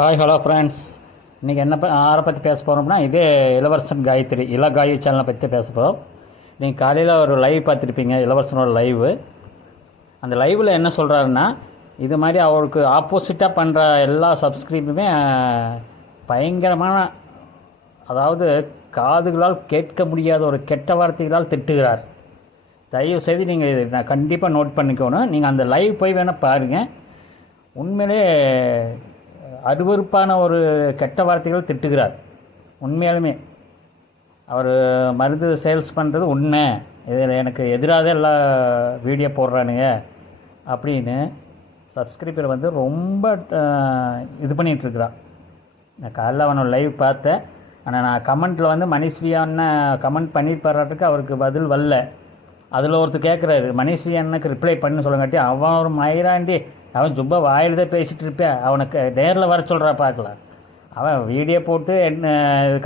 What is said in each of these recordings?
Hi hello friends. இன்றைக்கி என்ன யாரை பற்றி பேச போகிறோம்னா, இதே இளவரசன் காயத்ரி காயு சேனலை பற்றி பேச போகிறோம். நீங்கள் காலையில் ஒரு லைவ் பார்த்துருப்பீங்க, இளவரசனோட லைவு. அந்த லைவில் என்ன சொல்கிறாருன்னா, இது மாதிரி அவருக்கு ஆப்போசிட்டாக பண்ணுற எல்லா சப்ஸ்கிரைபுமே பயங்கரமான, அதாவது காதுகளால் கேட்க முடியாத ஒரு கெட்ட வார்த்தைகளால் திட்டுகிறார். தயவுசெய்து நீங்கள் இதை நான் கண்டிப்பாக நோட் பண்ணிக்கணும். நீங்கள் அந்த லைவ் போய் வேணால் பாருங்கள். உண்மையிலே அருவருப்பான ஒரு கெட்ட வார்த்தைகள் திட்டுகிறார். உண்மையாலுமே அவர் மருந்து சேல்ஸ் பண்ணுறது உண்மை, இதில் எனக்கு எதிராக எல்லாம் வீடியோ போடுறானுங்க அப்படின்னு சப்ஸ்கிரைபர் வந்து ரொம்ப இது பண்ணிகிட்ருக்குறான். நான் காலைல அவனோட லைவ் பார்த்தேன். ஆனால் நான் கமெண்ட்டில் வந்து மணிஸ்வியான்னு கமெண்ட் பண்ணிட்டு அவருக்கு பதில் வரல. அதில் ஒருத்தர் கேட்குறாரு, மணிஸ்வியானுக்கு ரிப்ளை பண்ணு சொல்லுங்காட்டி, அவன் ஒரு மயிராண்டி, அவன் சும்மா வாயில் தான் பேசிகிட்டு இருப்பேன், அவனுக்கு நேரில் வர சொல்கிறா பார்க்கலாம். அவன் வீடியோ போட்டு என்ன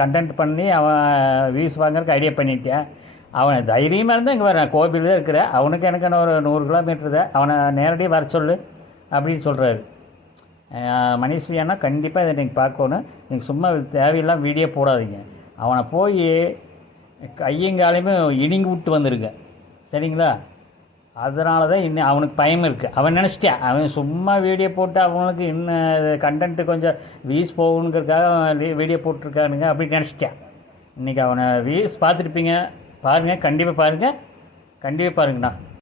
கண்டென்ட் பண்ணி அவன் வியூஸ் வாங்குறதுக்கு ஐடியா பண்ணிட்டேன். அவன் தைரியமாக இருந்தால் இங்கே வர கோபில் தான் இருக்கிற, அவனுக்கு எனக்கு ஒரு 100 கிலோமீட்டர் தான், அவனை நேரடியாக வர சொல்லு அப்படின்னு சொல்கிறாரு. மணிஸ்வியானா கண்டிப்பாக இதை நீங்கள் பார்க்கணும். நீங்கள் சும்மா தேவையில்லாம் வீடியோ போடாதீங்க. அவனை போய் கையங்காலையுமே இடுங்கி விட்டு வந்துருங்க, சரிங்களா? அதனால தான் இன்னும் அவனுக்கு பயம் இருக்குது. அவன் நினச்சிட்டான், அவன் சும்மா வீடியோ போட்டு அவனுக்கு இன்னும் கண்டென்ட்டு கொஞ்சம் வியூஸ் போகணுங்கிறதுக்காக வீடியோ போட்டிருக்கானுங்க அப்படின்னு நினச்சிட்டான். இன்றைக்கி அவனை வியூஸ் பார்த்துருப்பீங்க, பாருங்கள், கண்டிப்பாக பாருங்கண்ணா.